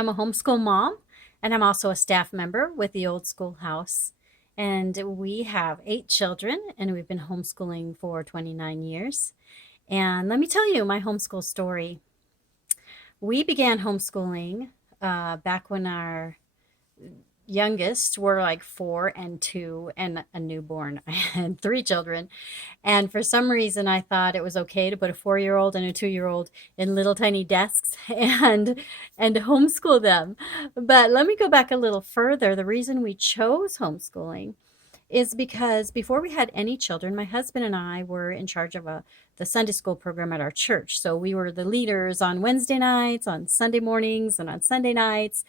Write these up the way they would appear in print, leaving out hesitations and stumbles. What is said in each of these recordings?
I'm a homeschool mom, and I'm also a staff member with the Old Schoolhouse. And we have 8 children, and we've been homeschooling for 29 years. And let me tell you my homeschool story. We began homeschooling back when our youngest were like 4 and 2 and a newborn. I had 3 children. And for some reason, I thought it was okay to put a 4-year old and a 2-year old in little tiny desks and homeschool them. But let me go back a little further. The reason we chose homeschooling is because before we had any children, my husband and I were in charge of the Sunday school program at our church. So we were the leaders on Wednesday nights, on Sunday mornings, and on Sunday nights.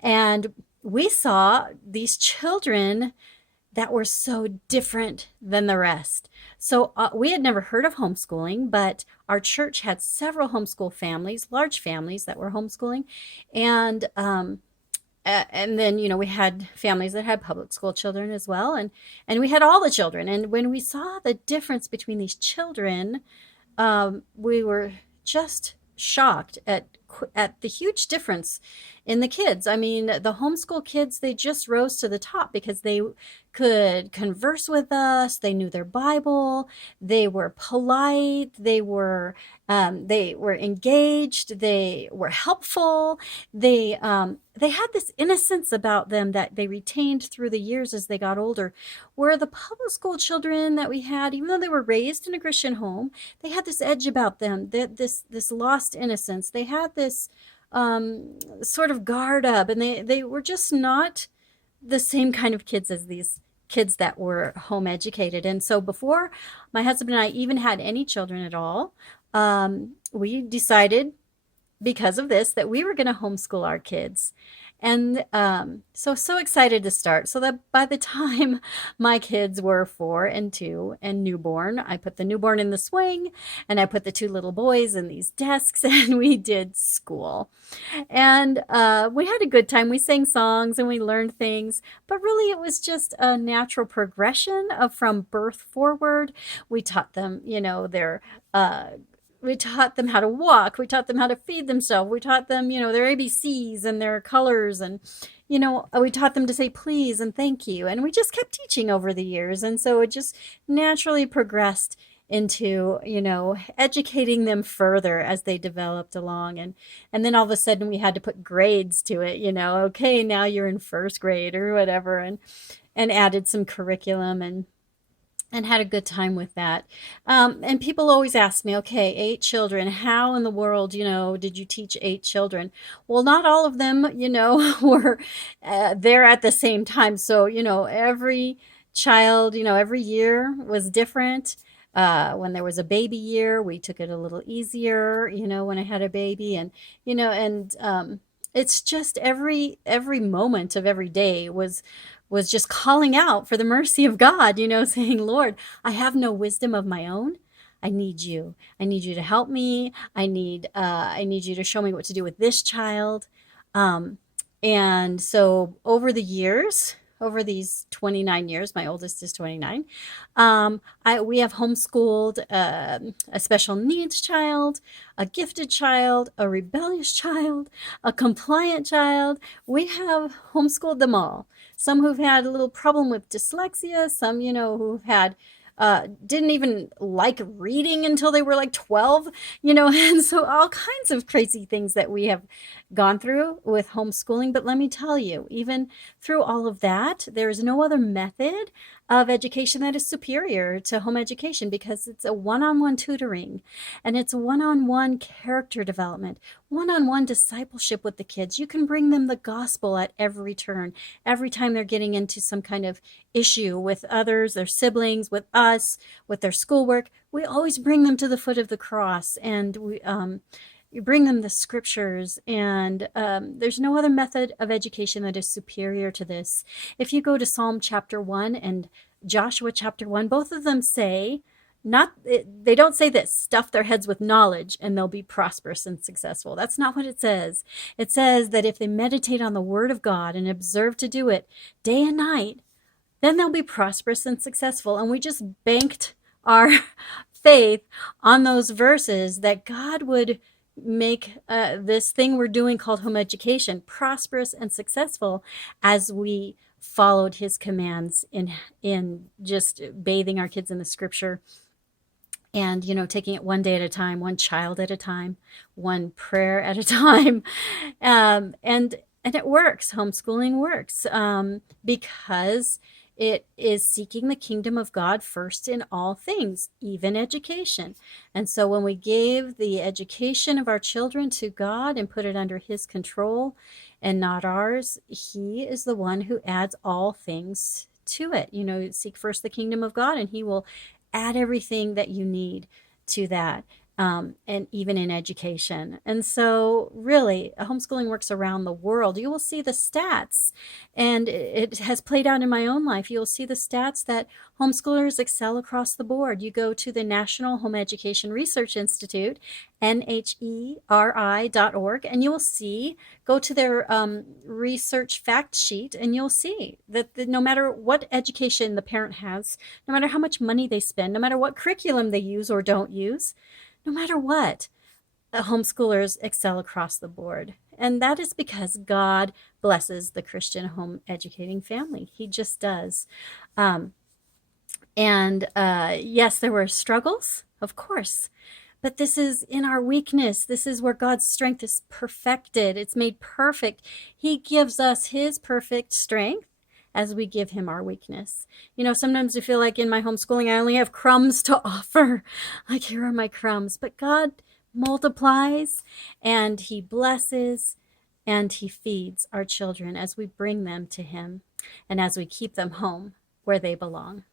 And we saw these children that were so different than the rest. So we had never heard of homeschooling, but our church had several homeschool families, large families that were homeschooling. And then, we had families that had public school children as well. And we had all the children. And when we saw the difference between these children, we were just shocked at the huge difference in the kids. I mean, the homeschool kids, they just rose to the top because they could converse with us. They knew their Bible. They were polite. They were engaged. They were helpful. They had this innocence about them that they retained through the years as they got older. Where the public school children that we had, even though they were raised in a Christian home, they had this edge about them, this lost innocence. They had this sort of guard up, and they were just not the same kind of kids as these kids that were home educated. And so before my husband and I even had any children at all, we decided because of this that we were going to homeschool our kids. And so excited to start, so that by the time my kids were 4 and 2 and newborn, I put the newborn in the swing and I put the 2 little boys in these desks and we did school. And we had a good time. We sang songs and we learned things, but really it was just a natural progression of from birth forward. We taught them, uh, we taught them how to walk. We taught them how to feed themselves. We taught them, their ABCs and their colors. And, we taught them to say please and thank you. And we just kept teaching over the years. And so it just naturally progressed into, educating them further as they developed along. And then all of a sudden we had to put grades to it, okay, now you're in first grade or whatever, and added some curriculum and had a good time with that. And people always ask me, okay, 8 children, how in the world, did you teach 8 children? Well, not all of them, were there at the same time. So, every child, every year was different. When there was a baby year, we took it a little easier, when I had a baby. And it's just every moment of every day was just calling out for the mercy of God, saying, Lord, I have no wisdom of my own. I need you. I need you to help me. I need you to show me what to do with this child. And so over these 29 years, my oldest is 29, we have homeschooled a special needs child, a gifted child, a rebellious child, a compliant child. We have homeschooled them all. Some who've had a little problem with dyslexia, some, who've had didn't even like reading until they were like 12, and so all kinds of crazy things that we have gone through with homeschooling. But let me tell you, even through all of that, there is no other method of education that is superior to home education because it's a one-on-one tutoring and it's one-on-one character development, one-on-one discipleship with the kids. You can bring them the gospel at every turn, every time they're getting into some kind of issue with others, their siblings, with us, with their schoolwork. We always bring them to the foot of the cross, and you bring them the scriptures, and there's no other method of education that is superior to this. If you go to Psalm chapter 1 and Joshua chapter 1, both of them say, they don't say this, stuff their heads with knowledge and they'll be prosperous and successful. That's not what it says. It says that if they meditate on the word of God and observe to do it day and night, then they'll be prosperous and successful. And we just banked our faith on those verses that God would make this thing we're doing called home education prosperous and successful as we followed his commands in just bathing our kids in the scripture, and taking it one day at a time, one child at a time, one prayer at a time. And it works. Homeschooling works, because it is seeking the kingdom of God first in all things, even education. And so when we gave the education of our children to God and put it under his control and not ours, he is the one who adds all things to it. Seek first the kingdom of God and he will add everything that you need to that, and even in education. And so, really, homeschooling works around the world. You will see the stats, and it has played out in my own life. You will see the stats that homeschoolers excel across the board. You go to the National Home Education Research Institute, NHERI.org, and you will see, go to their research fact sheet, and you'll see that no matter what education the parent has, no matter how much money they spend, no matter what curriculum they use or don't use, no matter what, homeschoolers excel across the board. And that is because God blesses the Christian home educating family. He just does. Um, and yes, there were struggles, of course. But this is in our weakness. This is where God's strength is perfected. It's made perfect. He gives us his perfect strength as we give him our weakness. Sometimes I feel like in my homeschooling, I only have crumbs to offer. Like, here are my crumbs. But God multiplies and he blesses and he feeds our children as we bring them to him and as we keep them home where they belong.